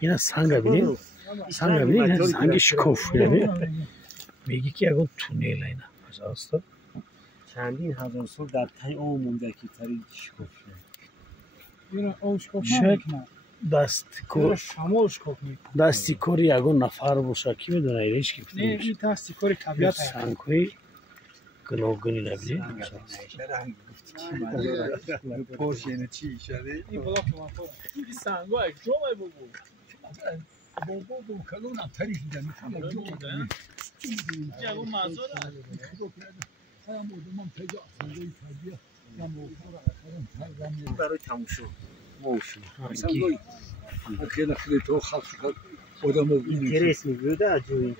اینا سنگ ببینید اینا سنگ شکوف میگی که اگه تونل اینا مثلا چندین هزار سال در ته آن مونده که تری شکوف شاید دستی کار یگون نفر باشه کی میدونه ایش کی نه این دستی کار طبیعت سنگوی گناهگونی نبیده پرشینه چی شده این بلاک موتور این سنگا یک جامعه بگو بابا کلون هم تریف دیدن یه اون مزار هست برای تموشو موشو خیلی تو خلق شد آدم رو بینید گریس میگوده اجوی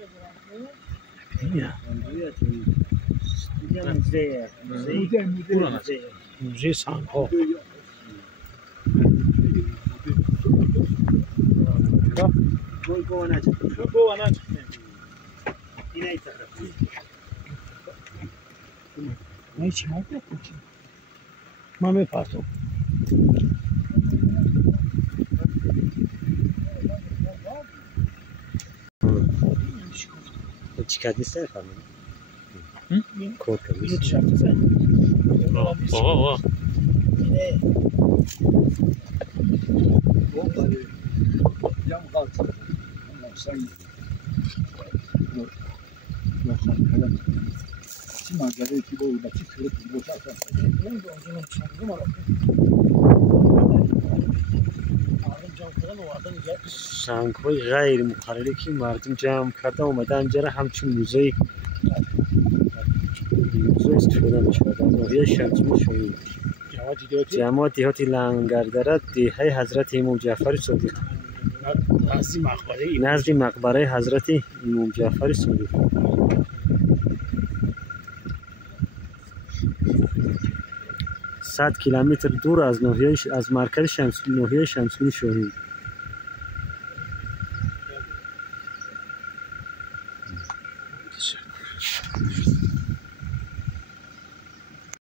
موزه سنگ ها گوه نجد این ای طرف نه چی مگه من میپرسم چی کرد نیسته فهمید کود کرد یه تیشرت زن بابا یم غلط چی منظره که با بچه خیلی سنگ های غیر مقرره که مردم جمع کرده اومده انجره همچون موزه استفاده می شود ناحیه شمسون شوید جماعت دیهات لنگردره دیهه حضرت امام جعفر صادق نزد مقبره حضرت امام جعفر صادق 100 کیلومتر دور از مرکز ناحیه شمسون شاهین